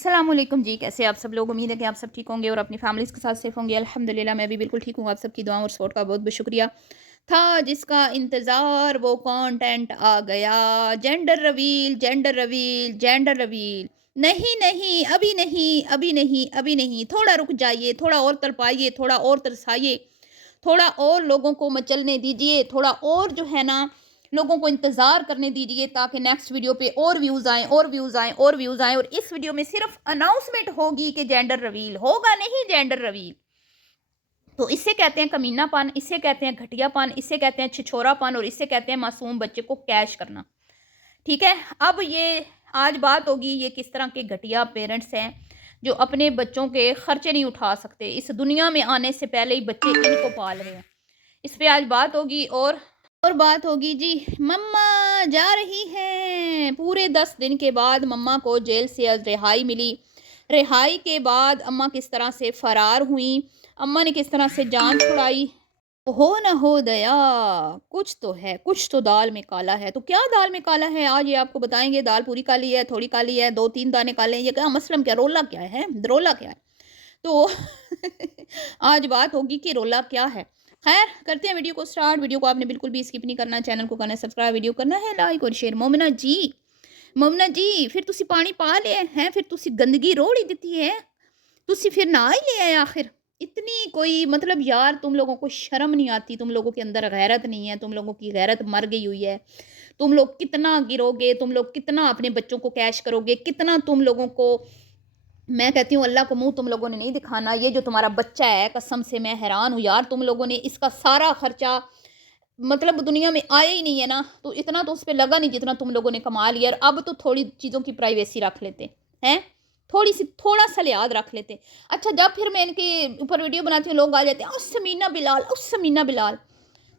अस्सलाम वालेकुम जी, कैसे आप सब लोग। उम्मीद है कि आप सब ठीक होंगे और अपनी फैमिलीज़ के साथ सेफ होंगे। अल्हम्दुलिल्लाह मैं भी बिल्कुल ठीक हूँ। आप सबकी दुआओं और सपोर्ट का बहुत बहुत शुक्रिया। था जिसका इंतज़ार वो कंटेंट आ गया। Gender reveal, gender reveal, gender reveal. नहीं नहीं, अभी नहीं, अभी नहीं, अभी नहीं, थोड़ा रुक जाइए, थोड़ा और तड़पाइए, थोड़ा और तरसाइए, थोड़ा और लोगों को मचलने दीजिए, थोड़ा और जो है ना लोगों को इंतज़ार करने दीजिए, ताकि नेक्स्ट वीडियो पे और व्यूज़ आएँ और व्यूज़ आएँ और व्यूज़ आएँ। और इस वीडियो में सिर्फ अनाउंसमेंट होगी कि जेंडर रिवील होगा, नहीं जेंडर रिवील। तो इससे कहते हैं कमीनापन, इससे कहते हैं घटियापन, इससे कहते हैं छिछोरापन और इससे कहते हैं मासूम बच्चे को कैश करना। ठीक है, अब ये आज बात होगी ये किस तरह के घटिया पेरेंट्स हैं जो अपने बच्चों के खर्चे नहीं उठा सकते, इस दुनिया में आने से पहले ही बच्चे इनको पाल रहे हैं। इस पे आज बात होगी। और बात होगी जी, मम्मा जा रही हैं। पूरे 10 दिन के बाद मम्मा को जेल से आज रिहाई मिली। रिहाई के बाद अम्मा किस तरह से फरार हुई, अम्मा ने किस तरह से जान छुड़ाई। हो न हो दया, कुछ तो है, कुछ तो दाल में काला है। तो क्या दाल में काला है आज ये आपको बताएंगे। दाल पूरी काली है, थोड़ी काली है, 2-3 दाने काले हैं, ये क्या मसलम, क्या रोला क्या है, रोला क्या है। तो आज बात होगी कि रोला क्या है। खैर करते हैं वीडियो को स्टार्ट। वीडियो को आपने बिल्कुल भी स्किप नहीं करना, चैनल को करना है सब्सक्राइब, वीडियो करना है लाइक और शेयर। मोमिना जी फिर तुसी पानी पा लिया है, फिर तुसी गंदगी रोड़ ही दी है, तुसी फिर ना ही ले आए आखिर। इतनी कोई मतलब यार तुम लोगों को शर्म नहीं आती, तुम लोगों के अंदर गैरत नहीं है, तुम लोगों की गैरत मर गई हुई है। तुम लोग कितना गिरोगे, तुम लोग कितना अपने बच्चों को कैश करोगे, कितना तुम लोगों को, मैं कहती हूँ अल्लाह को मुंह तुम लोगों ने नहीं दिखाना। ये जो तुम्हारा बच्चा है, कसम से मैं हैरान हूँ यार, तुम लोगों ने इसका सारा खर्चा मतलब दुनिया में आया ही नहीं है ना, तो इतना तो उस पर लगा नहीं जितना तुम लोगों ने कमा लिया। और अब तो थोड़ी चीज़ों की प्राइवेसी रख लेते हैं, थोड़ी सी थोड़ा सा लिहाज रख लेते। अच्छा, जब फिर मैं इनके ऊपर वीडियो बनाती हूँ लोग आ जाते हैं, समीना बिलाल, समीना बिलाल।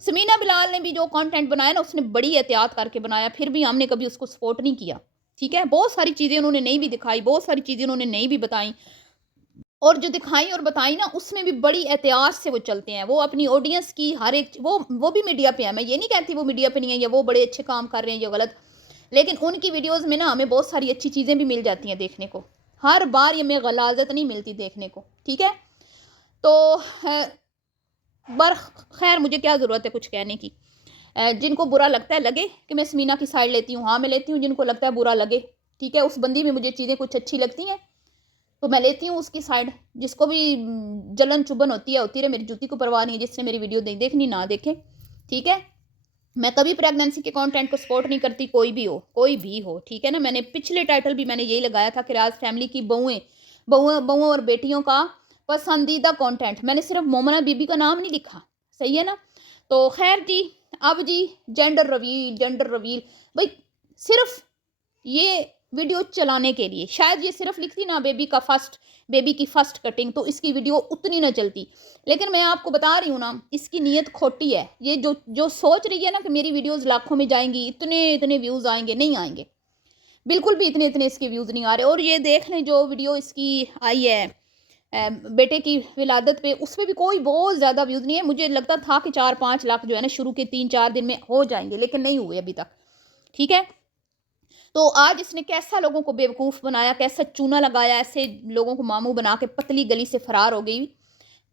समीना बिलाल ने भी जो कंटेंट बनाया ना, उसने बड़ी एहतियात करके बनाया, फिर भी हमने कभी उसको सपोर्ट नहीं किया। ठीक है, बहुत सारी चीज़ें उन्होंने नहीं भी दिखाई, बहुत सारी चीज़ें उन्होंने नहीं भी बताई, और जो दिखाई और बताई ना उसमें भी बड़ी एहतियात से वो चलते हैं। वो अपनी ऑडियंस की हर एक वो भी मीडिया पे है, मैं ये नहीं कहती वो मीडिया पे नहीं है या वो बड़े अच्छे काम कर रहे हैं या गलत, लेकिन उनकी वीडियोस में ना हमें बहुत सारी अच्छी चीज़ें भी मिल जाती हैं देखने को। हर बार ये हमें गलाजत नहीं मिलती देखने को। ठीक है, तो बर खैर मुझे क्या ज़रूरत है कुछ कहने की। जिनको बुरा लगता है लगे कि मैं समीना की साइड लेती हूँ, हाँ मैं लेती हूँ। जिनको लगता है बुरा लगे, ठीक है, उस बंदी में मुझे चीज़ें कुछ अच्छी लगती हैं तो मैं लेती हूँ उसकी साइड। जिसको भी जलन चुभन होती रहे, मेरी जूती को परवाह नहीं है। जिसने मेरी वीडियो देखनी ना देखे, ठीक है। मैं कभी प्रेगनेंसी के कंटेंट को सपोर्ट नहीं करती, कोई भी हो, कोई भी हो, ठीक है ना। मैंने पिछले टाइटल भी मैंने यही लगाया था कि राज फैमिली की बहुएं बहुएं बहुओं और बेटियों का पसंदीदा कंटेंट। मैंने सिर्फ मोमना बीबी का नाम नहीं लिखा, सही है ना। तो खैर जी, अब जी जेंडर रिवील, जेंडर रिवील भाई सिर्फ ये वीडियो चलाने के लिए, शायद ये सिर्फ लिखती ना बेबी की फर्स्ट कटिंग, तो इसकी वीडियो उतनी ना चलती। लेकिन मैं आपको बता रही हूँ ना, इसकी नीयत खोटी है। ये जो जो सोच रही है ना कि मेरी वीडियोस लाखों में जाएंगी, इतने इतने व्यूज़ आएंगे, नहीं आएंगे, बिल्कुल भी इतने इतने इसके व्यूज़ नहीं आ रहे। और ये देख लें जो वीडियो इसकी आई है बेटे की विलादत पे, उस पर भी कोई बहुत ज़्यादा व्यूज़ नहीं है। मुझे लगता था कि 4-5 लाख जो है ना शुरू के 3-4 दिन में हो जाएंगे, लेकिन नहीं हुए अभी तक। ठीक है, तो आज इसने कैसा लोगों को बेवकूफ़ बनाया, कैसा चूना लगाया, ऐसे लोगों को मामू बना के पतली गली से फरार हो गई।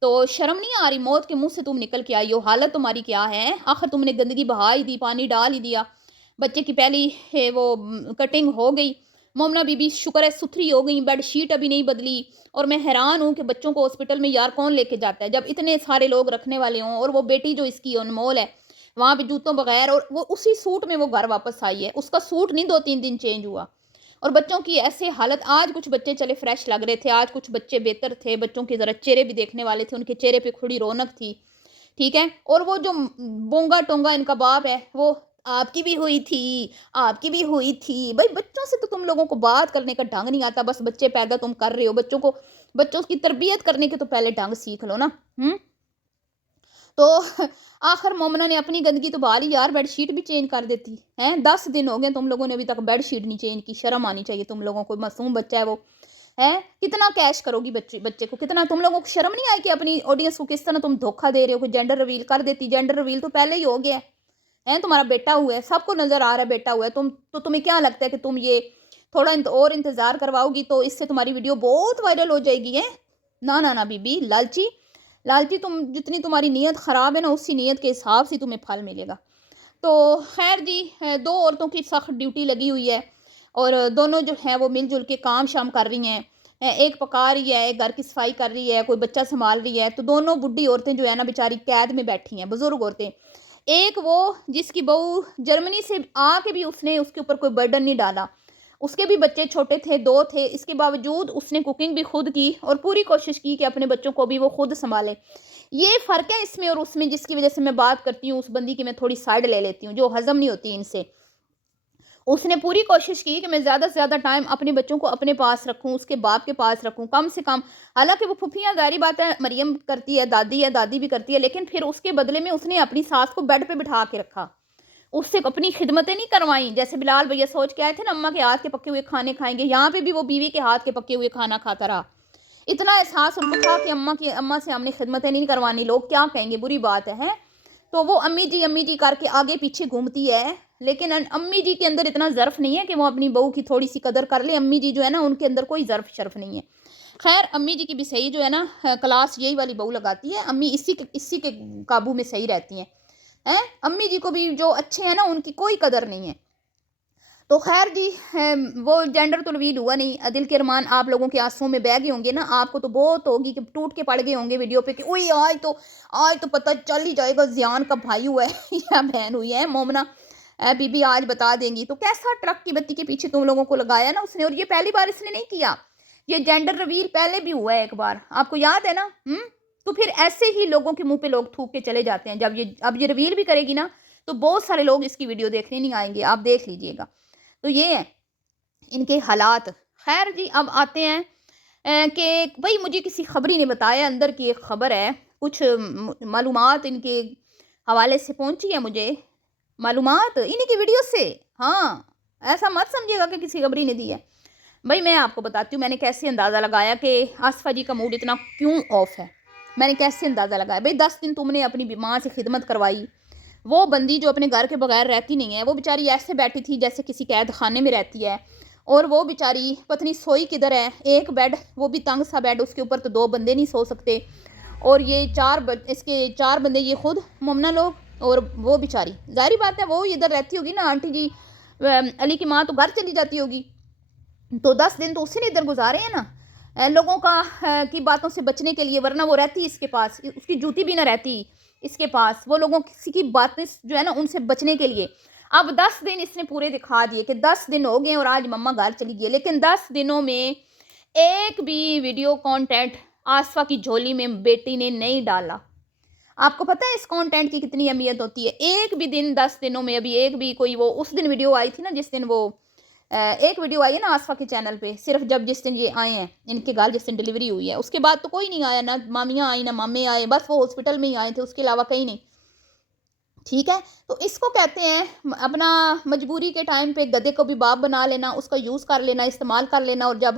तो शर्म नहीं आ रही, मौत के मुंह से तुम निकल के आई हो। हालत तुम्हारी क्या है, आखिर तुमने गंदगी बहा ही दी, पानी डाल ही दिया। बच्चे की पहली वो कटिंग हो गई। मोमना बीबी शुक्र है सुथरी हो गई, बेड शीट अभी नहीं बदली। और मैं हैरान हूँ कि बच्चों को हॉस्पिटल में यार कौन लेके जाता है जब इतने सारे लोग रखने वाले हों। और वो बेटी जो इसकी अनमोल है, वहाँ पे जूतों बगैर, और वो उसी सूट में वो घर वापस आई है। उसका सूट नहीं 2-3 दिन चेंज हुआ। और बच्चों की ऐसे हालत, आज कुछ बच्चे चले फ्रेश लग रहे थे, आज कुछ बच्चे बेहतर थे, बच्चों के ज़रा चेहरे भी देखने वाले थे, उनके चेहरे पे थोड़ी रौनक थी। ठीक है, और वो जो बोंगा टोंगा इनका बाप है, वो आपकी भी हुई थी, आपकी भी हुई थी। भाई बच्चों से तो तुम लोगों को बात करने का ढंग नहीं आता, बस बच्चे पैदा तुम कर रहे हो, बच्चों की तरबियत करने के तो पहले ढंग सीख लो ना। तो आखिर मोमना ने अपनी गंदगी तो बहा ली यार, बेडशीट भी चेंज कर देती हैं। 10 दिन हो गए तुम लोगों ने अभी तक बेडशीट नहीं चेंज की, शर्म आनी चाहिए तुम लोगों को। मासूम बच्चा है वो, है कितना कैश करोगी बच्चे को, कितना तुम लोगों को शर्म नहीं आई कि अपनी ऑडियंस को किस तरह तुम धोखा दे रहे हो कि जेंडर रिवील कर देती। जेंडर रिवील तो पहले ही हो गया है, तुम्हारा बेटा हुआ है, सबको नजर आ रहा है बेटा हुआ है। तुम्हें क्या लगता है कि तुम ये تھوڑا اور انتظار کرواؤ گی تو اس سے تمہاری ویڈیو بہت وائرل ہو جائے گی ہے. نا نا نا بی بی، لالچی تم جتنی تمہاری نیت خراب ہے نا اسی نیت کے حساب سے تمہیں پھل ملے گا. تو خیر جی، 2 عورتوں کی سخت ڈیوٹی لگی ہوئی ہے اور دونوں جو ہیں وہ مل جل کے کام شام کر رہی ہیں. ایک پکا رہی ہے، ایک گھر کی صفائی کر رہی ہے، کوئی بچہ سنبھال رہی ہے. تو دونوں بڈھی عورتیں جو ہے نا بیچاری قید میں بیٹھی ہیں، بزرگ عورتیں. ایک وہ جس کی بہو جرمنی سے آ کے بھی اس نے اس کے اوپر کوئی برڈن نہیں ڈالا، اس کے بھی بچے چھوٹے تھے، 2 تھے، اس کے باوجود اس نے کوکنگ بھی خود کی اور پوری کوشش کی کہ اپنے بچوں کو بھی وہ خود سنبھالے. یہ فرق ہے اس میں اور اس میں، جس کی وجہ سے میں بات کرتی ہوں اس بندی کی میں تھوڑی سائڈ لے لیتی ہوں جو ہضم نہیں ہوتی ان سے. اس نے پوری کوشش کی کہ میں زیادہ سے زیادہ ٹائم اپنے بچوں کو اپنے پاس رکھوں، اس کے باپ کے پاس رکھوں کم سے کم. حالانکہ وہ پھپھیاں ظاہری بات ہے مریم کرتی ہے، دادی بھی کرتی ہے، لیکن پھر اس کے بدلے میں اس نے اپنی ساس کو بیڈ پہ بٹھا کے رکھا، اس سے اپنی خدمتیں نہیں کروائیں. جیسے بلال بھیا سوچ کے آئے تھے نا اماں کے ہاتھ کے پکے ہوئے کھانے کھائیں گے، یہاں پہ بھی وہ بیوی کے ہاتھ کے پکے ہوئے کھانا کھاتا رہا. اتنا احساس ان کو تھا کہ اماں سے ہم نے خدمتیں نہیں کروانی، لوگ کیا کہیں گے، بری بات ہے. تو وہ امی جی کر کے آگے پیچھے گھومتی ہے، لیکن امی جی کے اندر اتنا ظرف نہیں ہے کہ وہ اپنی بہو کی تھوڑی سی قدر کر لے. امی جی جو ہے نا ان کے اندر کوئی ظرف شرف نہیں ہے. خیر امی جی کی بھی صحیح جو ہے نا کلاس یہی والی بہو لگاتی ہے، امی اسی کے قابو میں صحیح رہتی ہیں. امی جی کو بھی جو اچھے ہیں نا ان کی کوئی قدر نہیں ہے. تو خیر جی، وہ جینڈر طویل ہوا نہیں. دل کے ارمان آپ لوگوں کے آنسوں میں بہہ گئے ہوں گے نا، آپ کو تو بہت ہوگی کہ ٹوٹ کے پڑ گئے ہوں گے ویڈیو پہ کہ اوئی آج تو پتہ چل ہی جائے گا زیان کا بھائی ہوا ہے یا بہن ہوئی ہے. مومنہ بی بی آج بتا دیں گی. تو کیسا ٹرک کی بتی کے پیچھے تم لوگوں کو لگایا نا اس نے، اور یہ پہلی بار اس نے نہیں کیا، یہ جینڈر ریویل پہلے بھی ہوا ہے ایک بار، آپ کو یاد ہے نا. تو پھر ایسے ہی لوگوں کے منہ پہ لوگ تھوک کے چلے جاتے ہیں. اب یہ ریویل بھی کرے گی نا تو بہت سارے لوگ اس کی ویڈیو دیکھنے نہیں آئیں گے، آپ دیکھ لیجئے گا. تو یہ ہیں ان کے حالات. خیر جی، اب آتے ہیں کہ بھئی مجھے کسی خبری نے بتایا، اندر کی ایک خبر ہے، کچھ معلومات ان کے حوالے سے پہنچی ہے مجھے، معلومات انہی کی ویڈیو سے. ہاں ایسا مت سمجھے گا کہ کسی خبری نے دی ہے. بھئی میں آپ کو بتاتی ہوں میں نے کیسے اندازہ لگایا کہ آصفہ جی کا موڈ اتنا کیوں آف ہے. میں نے کیسے اندازہ لگایا. بھئی 10 دن تم نے اپنی ماں سے خدمت کروائی، وہ بندی جو اپنے گھر کے بغیر رہتی نہیں ہے، وہ بیچاری ایسے بیٹھی تھی جیسے کسی قید خانے میں رہتی ہے، اور وہ بیچاری پتنی سوئی کدھر ہے. ایک بیڈ، وہ بھی تنگ سا بیڈ، اس کے اوپر تو 2 بندے نہیں سو سکتے، اور یہ اس کے 4 بندے، یہ خود مومنہ لوگ اور وہ بیچاری. ظاہری بات ہے وہ ادھر رہتی ہوگی نا آنٹی جی، علی کی ماں تو گھر چلی جاتی ہوگی، تو 10 دن تو اسی نے ادھر گزارے ہیں نا لوگوں کی باتوں سے بچنے کے لیے. ورنہ وہ رہتی اس کے پاس، اس کی جوتی بھی نہ رہتی اس کے پاس، وہ لوگوں کسی کی باتیں جو ہے نا ان سے بچنے کے لیے. اب 10 دن اس نے پورے دکھا دیے کہ 10 دن ہو گئے اور آج مما گھر چلی گئی، لیکن 10 دنوں میں ایک بھی ویڈیو کانٹینٹ آصفہ کی جھولی میں بیٹی نے نہیں ڈالا. آپ کو پتہ ہے اس کانٹینٹ کی کتنی اہمیت ہوتی ہے. ایک بھی دن 10 دنوں میں ابھی ایک بھی کوئی، وہ اس دن ویڈیو آئی تھی نا جس دن وہ ایک ویڈیو آئی ہے نا آصفہ کے چینل پہ، صرف جس دن یہ آئے ہیں ان کے گھر، جس دن ڈیلیوری ہوئی ہے، اس کے بعد تو کوئی نہیں آیا، نہ مامیاں آئی نہ مامے آئے، بس وہ ہاسپٹل میں ہی آئے تھے، اس کے علاوہ کہیں نہیں. ٹھیک ہے، تو اس کو کہتے ہیں اپنا مجبوری کے ٹائم پہ گدے کو بھی باپ بنا لینا، اس کا یوز کر لینا، استعمال کر لینا، اور جب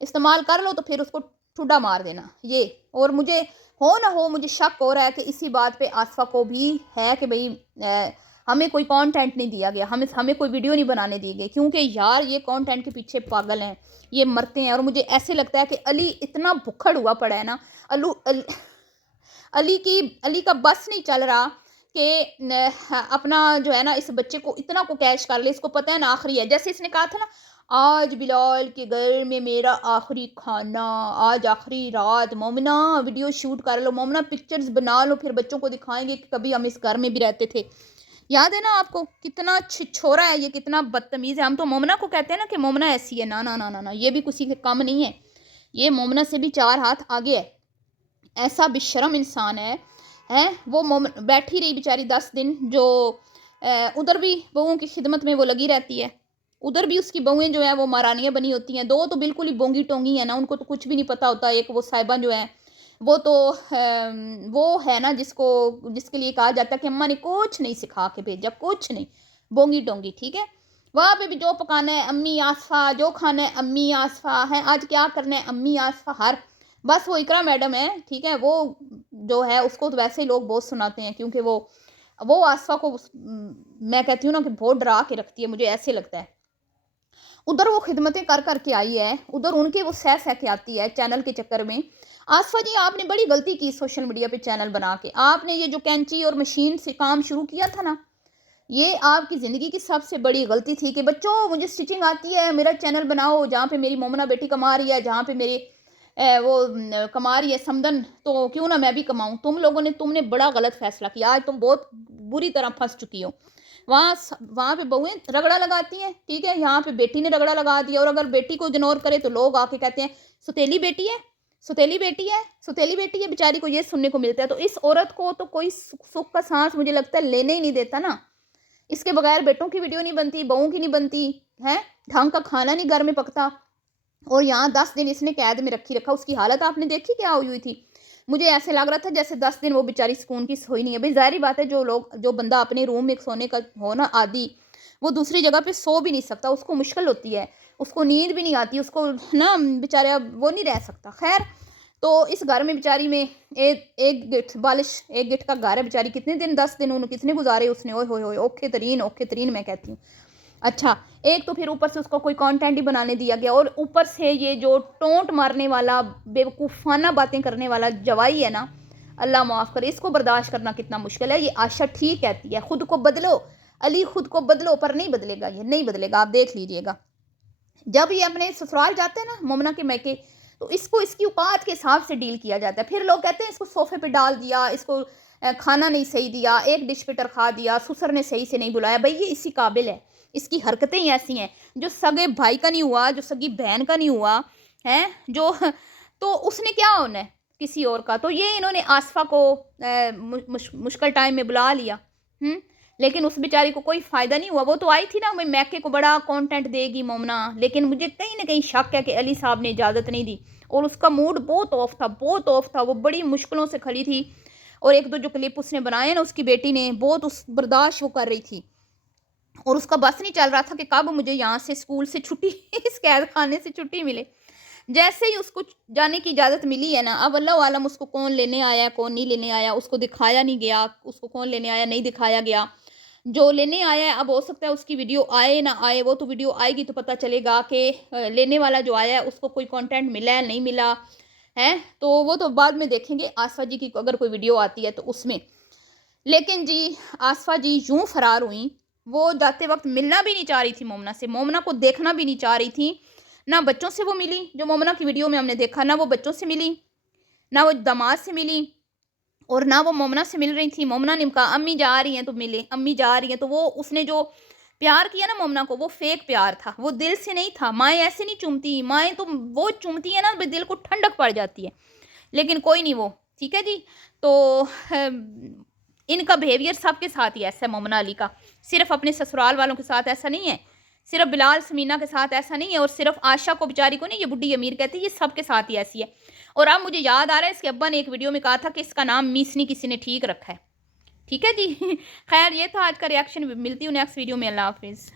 استعمال کر لو تو پھر اس کو ٹھڈا مار دینا. یہ اور مجھے ہو نہ ہو مجھے شک ہو رہا ہے کہ اسی بات پہ آصفہ کو بھی ہے کہ بھئی ہمیں کوئی کانٹینٹ نہیں دیا گیا، ہمیں کوئی ویڈیو نہیں بنانے دی گئی، کیونکہ یار یہ کانٹینٹ کے پیچھے پاگل ہیں، یہ مرتے ہیں. اور مجھے ایسے لگتا ہے کہ علی اتنا بھکھڑ ہوا پڑا ہے نا، علی کا بس نہیں چل رہا کہ اپنا جو ہے نا اس بچے کو اتنا کو کیش کر لے. اس کو پتہ ہے نا آخری ہے، جیسے اس نے کہا تھا نا آج بلال کے گھر میں میرا آخری کھانا، آج آخری رات، مومنہ ویڈیو شوٹ کر لو، مومنہ پکچرز بنا لو، پھر بچوں کو دکھائیں گے کہ کبھی ہم اس گھر میں بھی رہتے تھے. یاد ہے نا آپ کو کتنا چھوڑا ہے یہ، کتنا بدتمیز ہے. ہم تو مومنہ کو کہتے ہیں نا کہ مومنہ ایسی ہے، نا یہ بھی کسی سے کم نہیں ہے، یہ مومنہ سے بھی 4 ہاتھ آگے ہے. ایسا بشرم انسان ہے. وہ بیٹھی رہی بیچاری 10 دن، جو ادھر بھی بہوؤں کی خدمت میں وہ لگی رہتی ہے، ادھر بھی اس کی بہویں جو ہیں وہ مہارانیاں بنی ہوتی ہیں. 2 تو بالکل ہی بونگی ٹونگی ہیں نا، ان کو تو کچھ بھی نہیں پتہ ہوتا. ایک وہ صاحبہ جو ہیں وہ تو وہ ہے نا جس کے لیے کہا جاتا ہے کہ اماں نے کچھ نہیں سکھا کے بھیجا، کچھ نہیں، بونگی ٹونگی. ٹھیک ہے، وہاں پہ بھی جو پکانا ہے امی آصفہ، جو کھانا ہے امی آصفہ ہے، آج کیا کرنا ہے امی آصفہ. بس وہ اقرا میڈم ہے، ٹھیک ہے، وہ جو ہے اس کو تو ویسے ہی لوگ بہت سناتے ہیں، کیونکہ وہ آصفہ کو میں کہتی ہوں نا کہ بہت ڈرا کے رکھتی ہے، مجھے ایسے لگتا ہے. उधर वो खिदमतें कर कर के आई है, उधर उनके वो सह सह के आती है चैनल के चक्कर में। आसफ़ा जी, आपने बड़ी गलती की सोशल मीडिया पे चैनल बना के। आपने ये जो कैंची और मशीन से काम शुरू किया था ना, ये आपकी ज़िंदगी की सबसे बड़ी गलती थी कि बच्चों मुझे स्टिचिंग आती है, मेरा चैनल बनाओ जहाँ पे मेरी मोमना बेटी कमा रही है, जहाँ पे मेरी कमा रही है समदन, तो क्यों ना मैं भी कमाऊँ। तुमने बड़ा गलत फ़ैसला किया, आज तुम बहुत बुरी तरह फँस चुकी हो। वहाँ पे बहुएँ रगड़ा लगाती हैं, ठीक है? यहाँ पे बेटी ने रगड़ा लगा दिया, और अगर बेटी को इग्नोर करे तो लोग आके कहते हैं सौतेली बेटी है, सौतेली बेटी है, सौतेली बेटी है, बेचारी को ये सुनने को मिलता है। तो इस औरत को तो कोई सुख का साँस मुझे लगता है लेने ही नहीं देता ना। इसके बगैर बेटों की वीडियो नहीं बनती, बहुओं की नहीं बनती, हैं? ढंग का खाना नहीं घर में पकता। और यहाँ 10 दिन इसने कैद में रखा, उसकी हालत आपने देखी क्या हुई थी? मुझे ऐसे लग रहा था जैसे 10 दिन वो बेचारी सुकून की सोई नहीं है। भई ज़ाहिर-सी बात है, जो बंदा अपने रूम में सोने का हो ना आदी, वो दूसरी जगह पे सो भी नहीं सकता, उसको मुश्किल होती है, उसको नींद भी नहीं आती, उसको ना बेचारा वो नहीं रह सकता। ख़ैर, तो इस घर में बेचारी में एक गिट्ठ का घर है बेचारी, कितने दिन 10 दिन उन्होंने कितने गुज़ारे उसने, ओए होए होए! औखे तरीन मैं कहती हूँ। अच्छा, एक तो फिर ऊपर से उसको कोई कंटेंट ही बनाने दिया गया, और ऊपर से ये जो टोंट मारने वाला, बेवकूफ़ाना बातें करने वाला जवाई है ना, अल्लाह माफ़ करे, इसको बर्दाश्त करना कितना मुश्किल है। ये आशा ठीक कहती है, खुद को बदलो, अली खुद को बदलो, पर नहीं बदलेगा, ये नहीं बदलेगा, आप देख लीजिएगा। जब ये अपने ससुराल जाते हैं ना, मोमना के मैके, तो इसको इसकी औकात के हिसाब से डील किया जाता है। फिर लोग कहते हैं इसको सोफ़े पे डाल दिया, इसको खाना नहीं सही दिया, एक डिश पे टरखा दिया, ससुर ने सही से नहीं बुलाया। भई ये इसी काबिल है, इसकी हरकतें ही ऐसी हैं। जो सगे भाई का नहीं हुआ, जो सगी बहन का नहीं हुआ, हैं? जो तो उसने क्या होना है किसी और का। तो ये इन्होंने आसफ़ा को मुश्किल टाइम में बुला लिया। लेकिन उस बेचारी को कोई फ़ायदा नहीं हुआ। वो तो आई थी ना, मैं मैके को बड़ा कंटेंट देगी मोमना, लेकिन मुझे कहीं न कहीं शक है कि अली साहब ने इजाज़त नहीं दी, और उसका मूड बहुत ऑफ था, बहुत ऑफ था। वो बड़ी मुश्किलों से खड़ी थी, और 1-2 जो क्लिप उसने बनाए ना उसकी बेटी ने, बहुत उस बर्दाश्त वो कर रही थी, और उसका बस नहीं चल रहा था कि कब मुझे यहाँ से स्कूल से छुट्टी इस कैद खाने से छुट्टी मिले। जैसे ही उसको जाने की इजाज़त मिली है ना, अब अल्लाह आलम उसको कौन लेने आया, कौन नहीं लेने आया, उसको दिखाया नहीं गया, उसको कौन लेने आया नहीं दिखाया गया। जो लेने आया है, अब हो सकता है उसकी वीडियो आए ना आए, वो तो वीडियो आएगी तो पता चलेगा कि लेने वाला जो आया है उसको कोई कंटेंट मिला है नहीं मिला है, तो वो तो बाद में देखेंगे आसफ़ा जी की अगर कोई वीडियो आती है तो उसमें। लेकिन जी, आसफ़ा जी यूं फरार हुई, वो जाते वक्त मिलना भी नहीं चाह रही थी मोमना से, मोमना को देखना भी नहीं चाह रही थी। ना बच्चों से वो मिली, जो मोमना की वीडियो में हमने देखा, ना वो बच्चों से मिली, ना वो दामाद से मिली, और ना वो मोमना से मिल रही थी। मोमना ने कहा अम्मी जा रही हैं तो मिले, अम्मी जा रही हैं, तो वो उसने जो प्यार किया ना मोमना को, वो फेक प्यार था, वो दिल से नहीं था। माएँ ऐसे नहीं चूमती, माएँ तो वो चूमती है ना, दिल को ठंडक पड़ जाती है। लेकिन कोई नहीं, वो ठीक है जी। तो इनका बिहेवियर सबके साथ ही ऐसा है, मोमना अली का, सिर्फ अपने ससुराल वालों के साथ ऐसा नहीं है, सिर्फ बिलाल समीना के साथ ऐसा नहीं है, और सिर्फ आशा को बेचारी को नहीं, ये बुढ़ी अमीर कहती है, ये सबके साथ ही ऐसी है। और अब मुझे याद आ रहा है, इसके अब्बा ने एक वीडियो में कहा था कि इसका नाम मीसनी किसी ने ठीक रखा है। ठीक है जी। खैर, ये था आज का रिएक्शन। मिलती हूँ नेक्स्ट वीडियो में। अल्लाह हाफिज़।